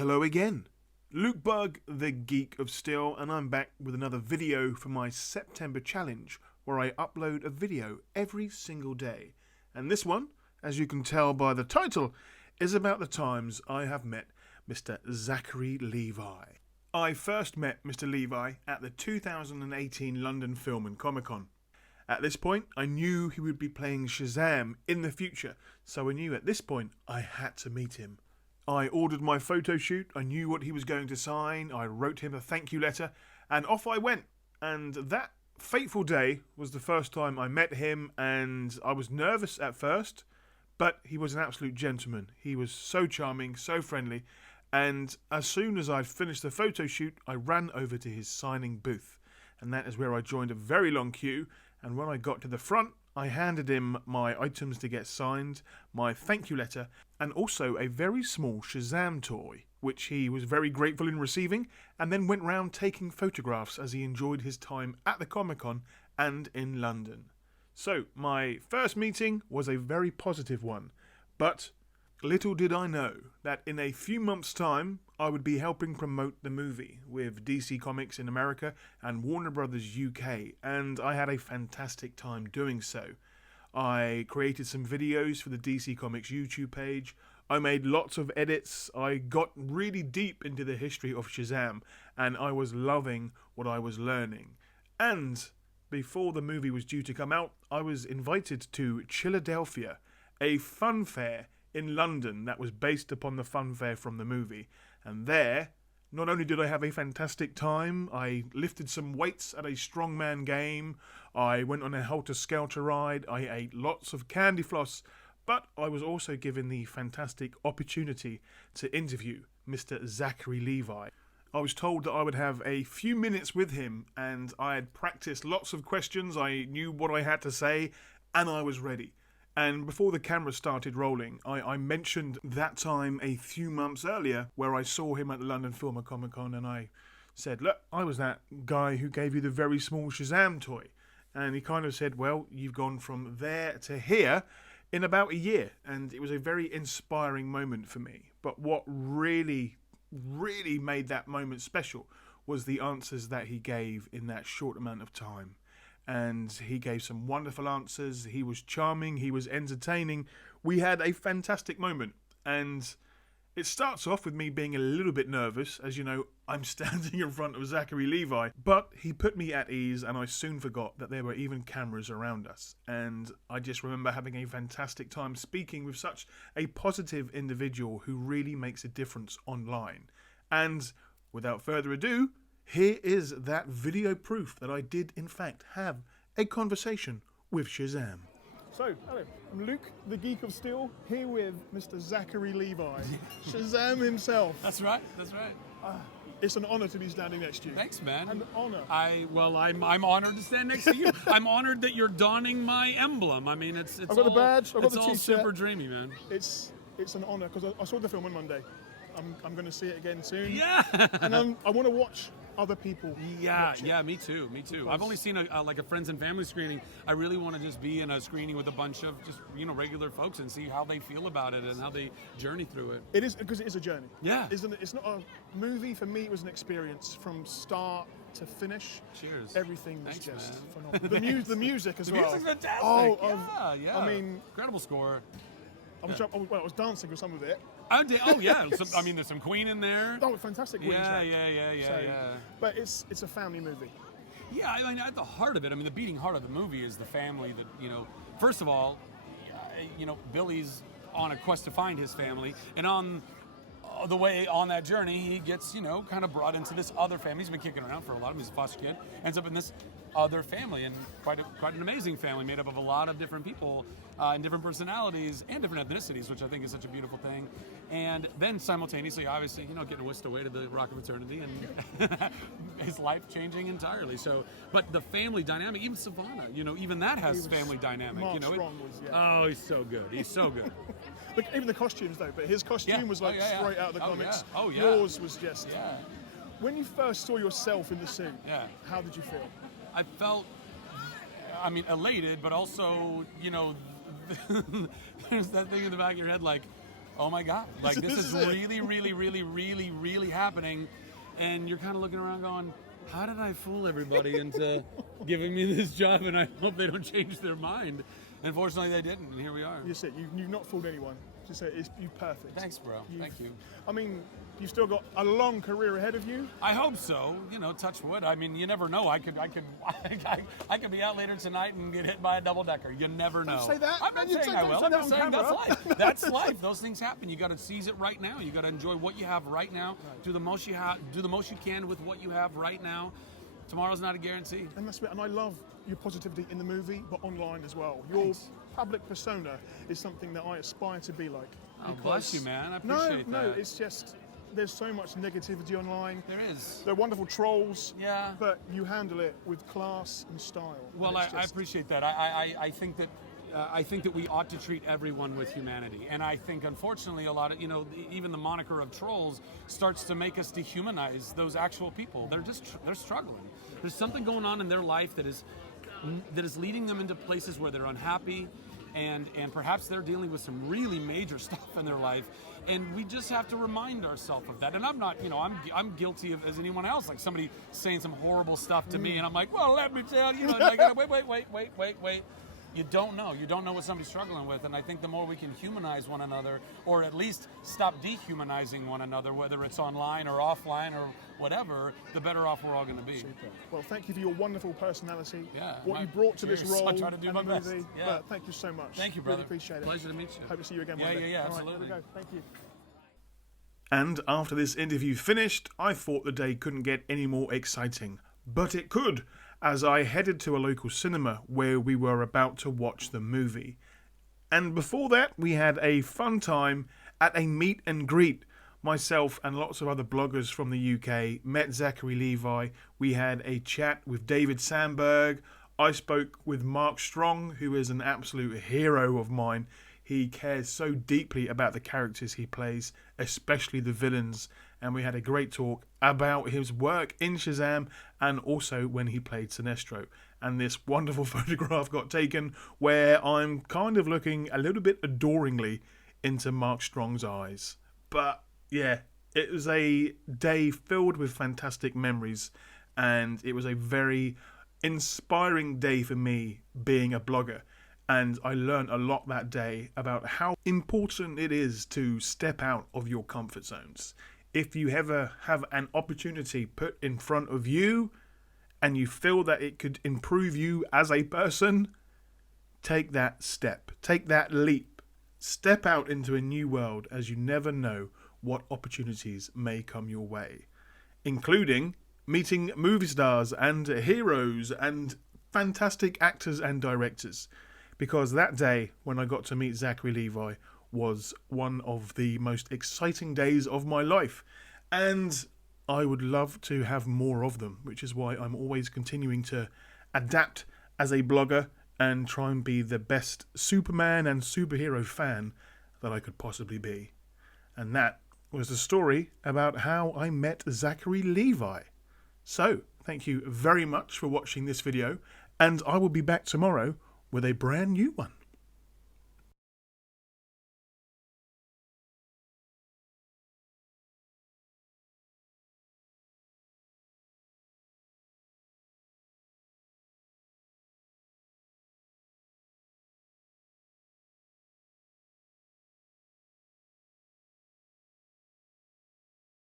Hello again, Luke Bug, the Geek of Steel, and I'm back with another video for my September challenge where I upload a video every single day. And this one, as you can tell by the title, is about the times I have met Mr. Zachary Levi. I first met Mr. Levi at the 2018 London Film and Comic Con. At this point, I knew he would be playing Shazam in the future, so I knew at this point I had to meet him. I ordered my photo shoot, I knew what he was going to sign, I wrote him a thank you letter, and off I went. And that fateful day was the first time I met him, and I was nervous at first, but he was an absolute gentleman. He was so charming, so friendly, and as soon as I'd finished the photo shoot, I ran over to his signing booth, and that is where I joined a very long queue. And when I got to the front, I handed him my items to get signed, my thank you letter, and also a very small Shazam toy, which he was very grateful in receiving, and then went round taking photographs as he enjoyed his time at the Comic-Con and in London. So, my first meeting was a very positive one, but little did I know that in a few months' time, I would be helping promote the movie with DC Comics in America and Warner Brothers UK, and I had a fantastic time doing so. I created some videos for the DC Comics YouTube page, I made lots of edits, I got really deep into the history of Shazam, and I was loving what I was learning. And before the movie was due to come out, I was invited to Philadelphia, a fun fair in London that was based upon the fun fair from the movie. And there, not only did I have a fantastic time, I lifted some weights at a strongman game, I went on a helter-skelter ride, I ate lots of candy floss, but I was also given the fantastic opportunity to interview Mr. Zachary Levi. I was told that I would have a few minutes with him, and I had practiced lots of questions, I knew what I had to say, and I was ready. And before the camera started rolling, I mentioned that time a few months earlier where I saw him at the London Film and Comic Con, and I said, look, I was that guy who gave you the very small Shazam toy. And he kind of said, well, you've gone from there to here in about a year. And it was a very inspiring moment for me. But what really made that moment special was the answers that he gave in that short amount of time. And he gave some wonderful answers, he was charming, he was entertaining, we had a fantastic moment. And it starts off with me being a little bit nervous, as you know, I'm standing in front of Zachary Levi, but he put me at ease and I soon forgot that there were even cameras around us. And I just remember having a fantastic time speaking with such a positive individual who really makes a difference online. And without further ado, here is that video proof that I did in fact have a conversation with Shazam. So, hello, I'm Luke, the Geek of Steel, here with Mr. Zachary Levi, Shazam himself. That's right, that's right. It's an honor to be standing next to you. Thanks, man. An honor. I'm honored to stand next to you. I'm honored that you're donning my emblem. I mean, it's I've got the badge, I've got the t-shirt. It's all super dreamy, man. It's an honor because I saw the film on Monday. I'm going to see it again soon. Yeah. And I want to watch other people. Yeah, me too. I've only seen a friends and family screening. I really want to just be in a screening with a bunch of just regular folks and see how they feel about it and how they journey through it. It is because it is a journey. Yeah, it's not a movie for me. It was an experience from start to finish. Cheers. Everything was Thanks, just man. phenomenal. The music as well. The music's fantastic. Oh, yeah. I mean, incredible score. I was dancing with some of it. Oh yeah. I mean, there's some Queen in there. Oh, fantastic Queen track. Yeah. But it's a family movie. Yeah, I mean, at the heart of it, the beating heart of the movie is the family that, first of all, Billy's on a quest to find his family, and on the way on that journey, he gets, kind of brought into this other family. He's been kicking around for a lot of. He's a foster kid, ends up in this other family, and quite an amazing family made up of a lot of different people and different personalities and different ethnicities, which I think is such a beautiful thing. And then simultaneously, obviously, getting whisked away to the Rock of Eternity and his life changing entirely. So, but the family dynamic, even Savannah, even that has family dynamic. Mark Strong was, yeah. Oh, he's so good. He's so good. Look, even the costumes though, but his costume was like straight out of the comics. Yeah. Oh, yeah. Yours was just. Yeah. When you first saw yourself in the suit, how did you feel? I felt, elated, but also, there's that thing in the back of your head like, oh my God, like this is really happening, and you're kind of looking around going, how did I fool everybody into giving me this job, and I hope they don't change their mind. Unfortunately, they didn't, and here we are. You said you've not fooled anyone. Just say you're perfect. Thanks, bro. Thank you. I mean, you've still got a long career ahead of you. I hope so. You know, touch wood. I mean, you never know. I could be out later tonight and get hit by a double decker. You never know. Don't say that. I'm not saying I will. I'm just saying that's life. Camera. That's life. Those things happen. You got to seize it right now. You got to enjoy what you have right now. Right. Do the most you can with what you have right now. Tomorrow's not a guarantee. And that's it. And I love your positivity in the movie, but online as well. Your public persona is something that I aspire to be like. Oh, bless you, man. I appreciate that. No, it's just there's so much negativity online. There is. They're wonderful trolls. Yeah. But you handle it with class and style. Well, I appreciate that. I think that. I think that we ought to treat everyone with humanity. And I think, unfortunately, a lot of, even the moniker of trolls starts to make us dehumanize those actual people. They're struggling. There's something going on in their life that is leading them into places where they're unhappy, and perhaps they're dealing with some really major stuff in their life. And we just have to remind ourselves of that. And I'm not, I'm guilty of as anyone else, like somebody saying some horrible stuff to me, and I'm like, well, let me tell you, wait. You don't know. You don't know what somebody's struggling with. And I think the more we can humanize one another, or at least stop dehumanizing one another, whether it's online or offline or whatever, the better off we're all going to be. Super. Well, thank you for your wonderful personality. Yeah. What you brought to this role. I try to do my best. Yeah. But thank you so much. Thank you, brother. Really appreciate it. Pleasure to meet you. Hope to see you again one day. Yeah, all absolutely. Right, here we go. Thank you. And after this interview finished, I thought the day couldn't get any more exciting. But it could, as I headed to a local cinema where we were about to watch the movie. And before that, we had a fun time at a meet and greet. Myself and lots of other bloggers from the UK met Zachary Levi. We had a chat with David Sandberg. I spoke with Mark Strong, who is an absolute hero of mine. He cares so deeply about the characters he plays, especially the villains. And we had a great talk about his work in Shazam and also when he played Sinestro. And this wonderful photograph got taken where I'm kind of looking a little bit adoringly into Mark Strong's eyes. But yeah, it was a day filled with fantastic memories, and it was a very inspiring day for me being a blogger. And I learned a lot that day about how important it is to step out of your comfort zones. If you ever have an opportunity put in front of you and you feel that it could improve you as a person, take that step, take that leap, step out into a new world, as you never know what opportunities may come your way, including meeting movie stars and heroes and fantastic actors and directors. Because that day when I got to meet Zachary Levi was one of the most exciting days of my life, and I would love to have more of them, which is why I'm always continuing to adapt as a blogger and try and be the best Superman and superhero fan that I could possibly be. And that was the story about how I met Zachary Levi. So, thank you very much for watching this video, and I will be back tomorrow with a brand new one.